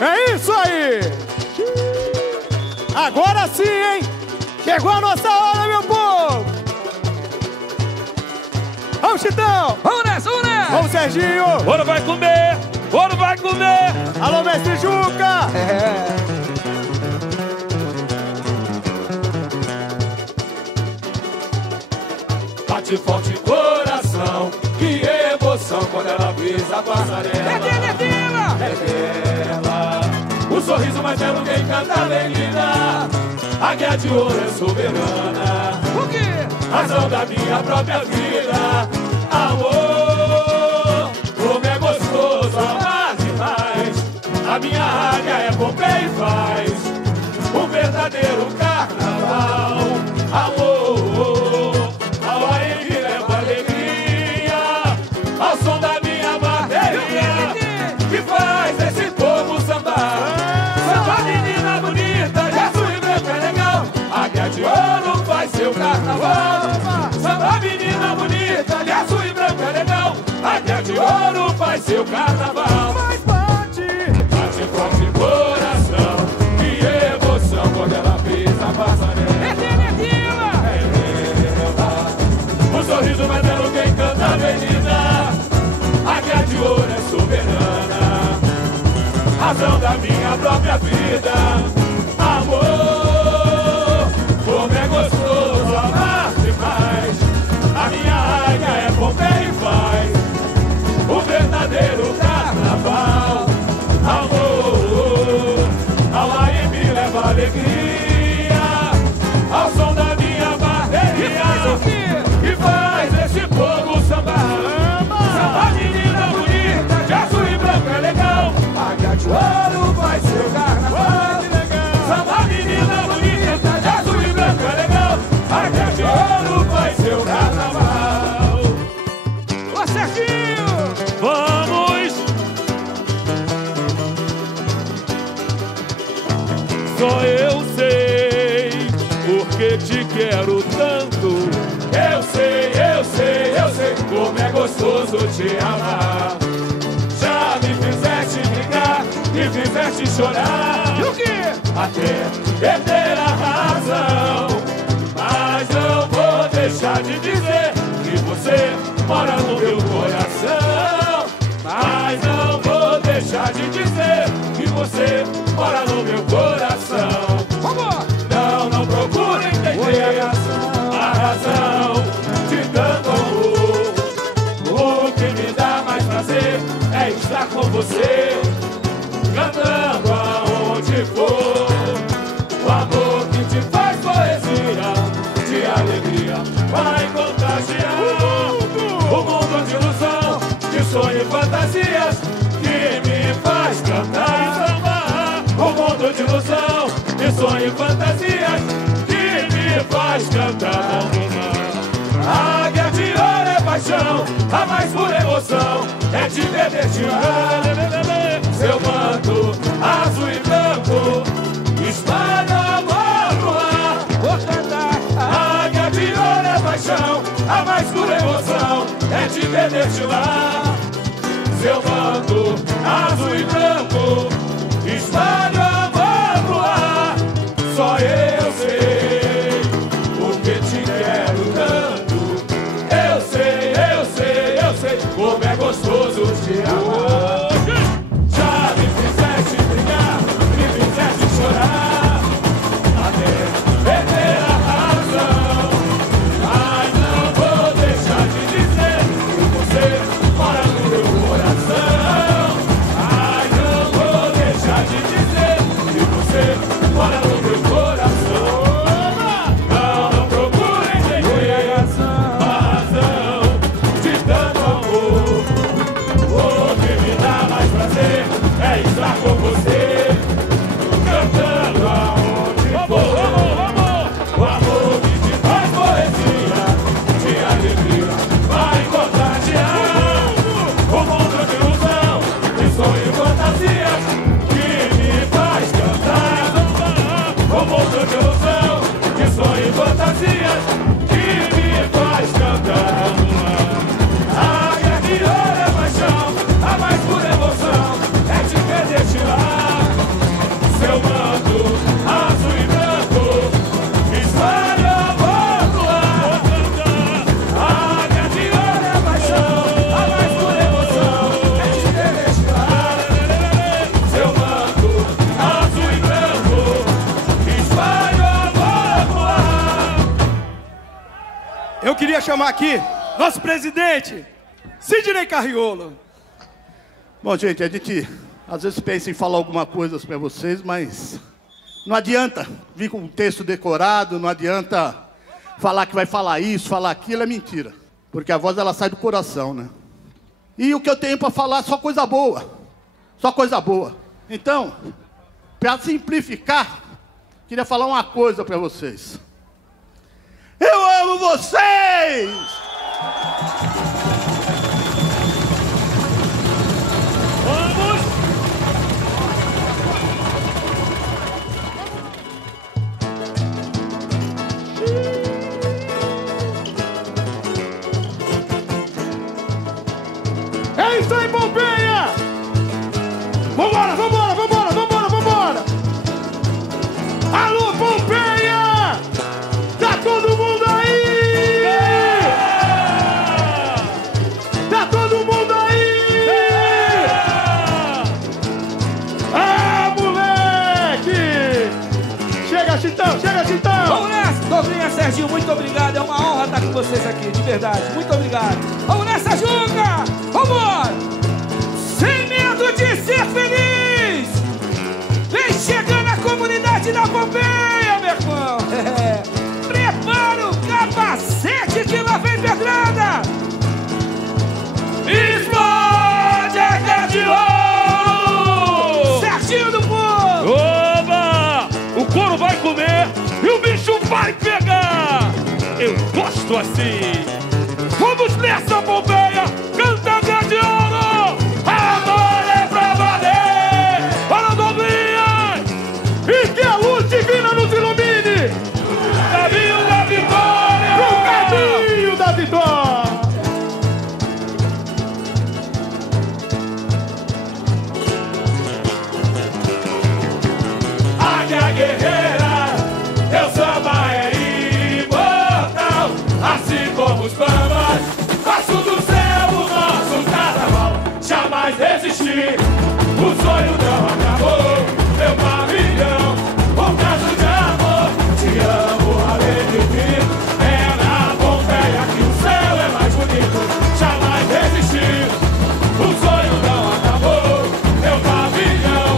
É isso aí! Agora sim, hein? Chegou a nossa hora, meu povo! Vamos, Chitão! Vamos nessa, vamos nessa! Vamos, Serginho! Ouro vai comer! Ouro vai comer! Alô, mestre Juca! Bate forte coração, que emoção quando ela pisa a passarela. É dela! É dela, o sorriso mais belo que encanta a menina. A guia de ouro é soberana, O quê? razão da minha própria vida. Amor, como é gostoso amar demais. A minha águia é Pompeia e faz um verdadeiro carnaval. Amor, ao ar me leva alegria, ao som da minha bateria, que faz esse povo sambar. Samba, menina bonita, Jesus e branco é legal. Águia de ouro faz seu carnaval. Samba, menina bonita, de azul e branco é legal. Águia de ouro faz seu carnaval. Mas bate! Bate forte coração, que emoção quando ela pisa a passarela. É dela! O sorriso mais belo que encanta a menina. Águia de ouro é soberana, razão da minha própria vida. Amor, como é gostoso amar demais. A minha águia é Pompeia e faz o verdadeiro carnaval. Amor, ao ar me leva alegria, ao som da minha bateria, que faz esse povo sambar. Samba, menina bonita, de azul e branco é legal. Águia de ouro faz seu carnaval. Samba, menina bonita, de azul e branco é legal. Águia de ouro faz seu carnaval. Ô, Serginho! Vamos! Só eu sei porque te quero tanto. Eu sei como é gostoso te amar. Já me fizeste brigar, me fizeste chorar, E o quê? até perder a razão. Mas não vou deixar de dizer que você mora no meu coração. Mas não vou deixar de dizer que você mora no meu coração. Vamos! Não procura entender a razão de tanto amor. O que me dá mais prazer é estar com você, cantando aonde for. O amor que te faz poesia de alegria vai contagiar o mundo de ilusão, de sonho e fantasias que me faz cantar e sambar. O mundo de ilusão, de sonho e fantasias que me faz cantar. Águia de ouro é paixão, a mais pura emoção é te ver desfilar. Seu manto azul e branco espalha amor no ar. Vou cantar! Águia de ouro é paixão, a mais pura emoção é te ver desfilar. Seu manto azul e branco espalha amor no ar. Só eu sei porque te quero tanto. Eu sei como é gostoso te amar. Já me fizeste brigar, me fizeste chorar, até perder a razão. Mas não vou deixar de dizer que você mora no meu coração. Mas chamar aqui nosso presidente, Sidney Carriolo. Bom, gente, a gente às vezes pensa em falar alguma coisa para vocês, mas não adianta vir com um texto decorado, não adianta falar que vai falar isso, falar aquilo, é mentira. Porque a voz, ela sai do coração, né? E o que eu tenho para falar é só coisa boa. Só coisa boa. Então, para simplificar, queria falar uma coisa para vocês. Eu amo vocês! Vamos! É isso aí, Pompeia! Vambora, vambora, vambora, vambora, vambora! Alô, Pompeia! Tá todo mundo aí! Tá todo mundo aí! Ah, moleque! Chega, Chitão, chega, Chitão! Vamos nessa! Dobrinha, Serginho, muito obrigado. É uma honra estar com vocês aqui, de verdade. Muito obrigado. Vamos nessa, Juca! Vambora! Sem medo de ser feliz! Vem chegando a comunidade da Pompeia, meu irmão! Prepara o capacete que lá vem pedrada! Explode a Gavião! Serginho do Povo! Oba! O couro vai comer e o bicho vai pegar! Eu gosto assim! Vamos nessa, Pompeia! Canta de ouro! Amor é pra valer! Para Dobrinha! E que a luz divina nos ilumine! Caminho da vitória! O caminho da vitória! Águia guerreira, teu samba é imortal, assim como os bambas, faço do céu o nosso carnaval. Jamais resistir, o sonho não acabou, meu pavilhão, um caso de amor. Te amo além do infinito, é na Pompeia que o céu é mais bonito. Jamais resistir, o sonho não acabou, meu pavilhão,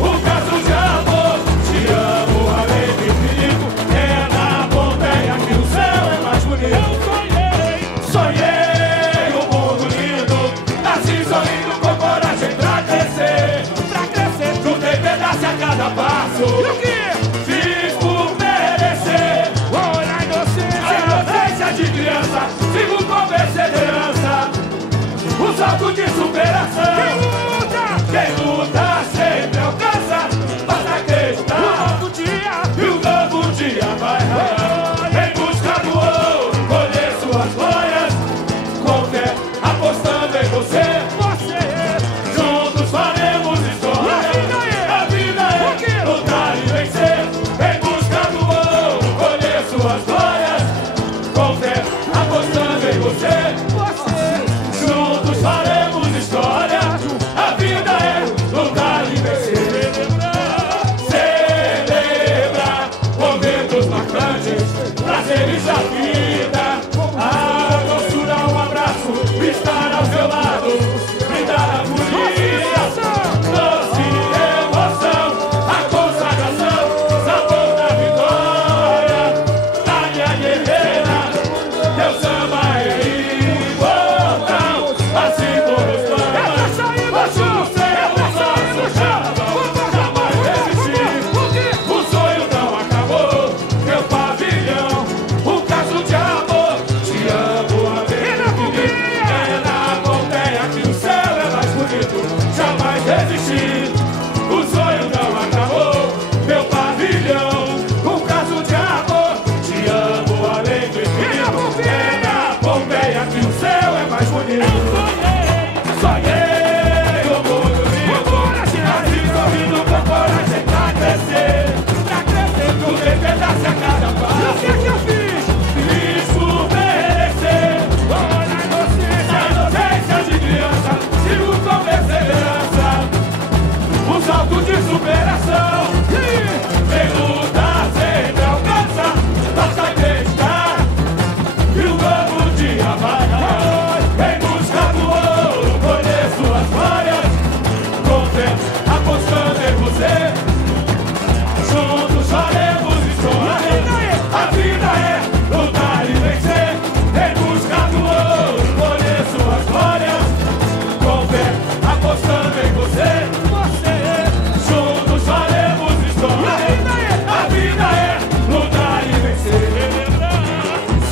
um caso de amor. Te amo além do infinito, é na Pompeia que o céu é mais bonito. Eu sonhei um mundo lindo, nasci sorrindo com coragem pra crescer. apostando em você. Juntos faremos história. A vida é lutar e vencer.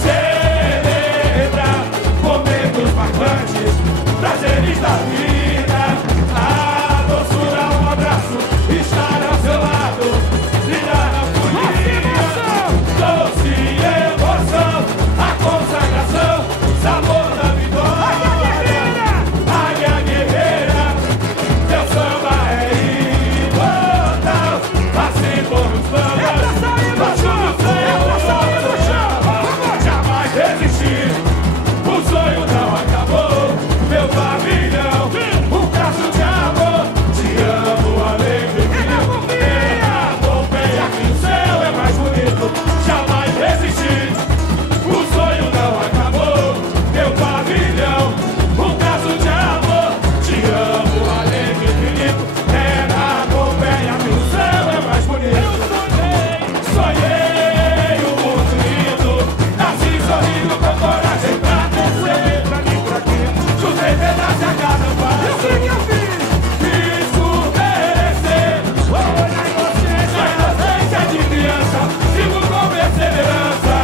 Celebrar momentos marcantes, prazeres da vida. A doçura, um abraço, estar ao seu lado, brilhar na folia. Doce emoção, a consagração, sabor da vitória. Águia guerreira, teu samba é imortal. Assim como os bambas, baixo do céu, no chão. Jamais desistir, o sonho não acabou. Meu pavilhão, um traço de amor. Te amo, alegre, acompanha que o céu é mais bonito. Jamais desistir, o sonho não acabou. Meu pavilhão, um traço de amor. Te amo, alegre, infinito. Acompanha que o céu é mais bonito. Sonhei um mundo lindo, nasci sorrindo com coragem pra descer. Chutei pedaço a cada passo. Fiz por merecer. Na inocência de criança, sigo com perseverança.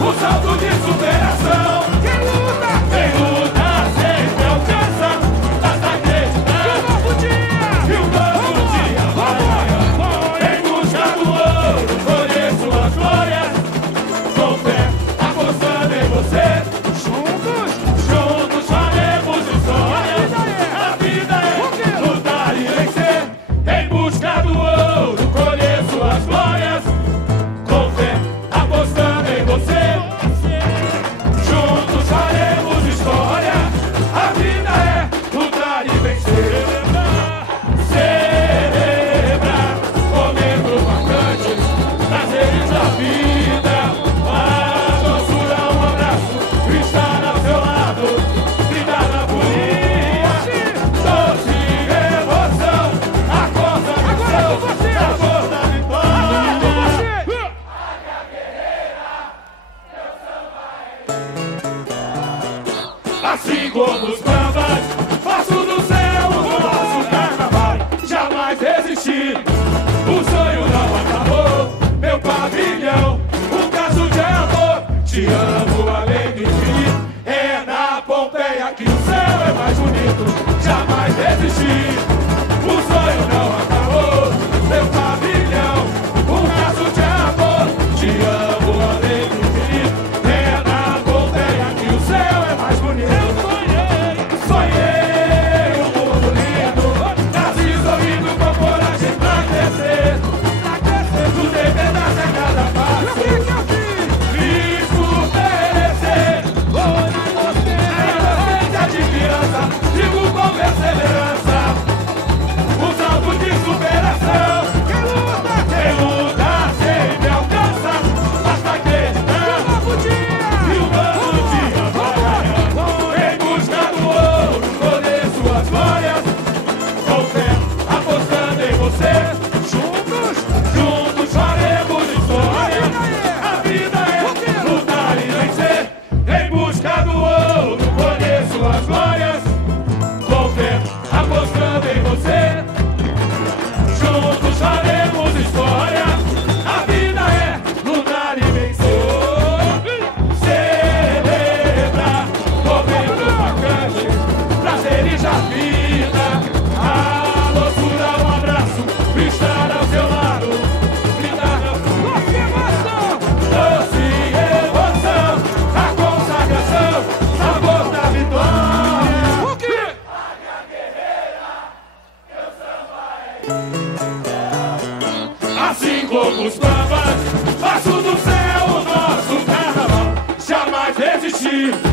Um salto de superação. Quem luta sempre alcança. Basta acreditar que um novo dia vai amanhã. Em busca do ouro, colher suas glórias. Com fé, apostando em você. Juntos faremos história. A vida é lutar e vencer. Em busca do ouro, colher suas glórias. Com fé, apostando em você. Juntos faremos história. A vida é lutar e vencer. Celebrar momentos marcantes, prazeres da vida. A doçura, um abraço, estar ao seu lado, brindar na folia. Doce emoção, a consagração, sabor da vitória. Assim como os bambas, faço do céu o nosso carnaval. Jamais desistir, o sonho não acabou. Meu pavilhão, um caso de amor. Te amo, alegre, infinito. É na Pompeia que o céu é mais bonito. Jamais desistir, o sonho não acabou. Meu pavilhão, um caso de amor. Te amo, alegre, infinito. É na Pompeia que o céu é mais bonito. Sonhei um mundo lindo, nasci sorrindo com coragem pra crescer. Chutei pedaço a cada passo. Fiz por merecer. Na inocência de criança, sigo com perseverança. Um salto de superação. Quem luta sempre alcança. Basta acreditar que um novo dia vai amanhã. Em busca do ouro, colher suas glórias. Com fé, apostando em você. Juntos faremos história. A vida é lutar e vencer. Em busca do ouro, colher suas glórias. Com fé, apostando em você. Juntos faremos história. A vida é lutar e vencer. Celebrar momentos marcantes, prazeres da vida. A doçura, um abraço, estar ao seu lado, brindar na folia. Doce emoção, a consagração, sabor da vitória. Águia guerreira, teu samba é. Assim como os bambas, faço do céu o nosso carnaval. Jamais desistir.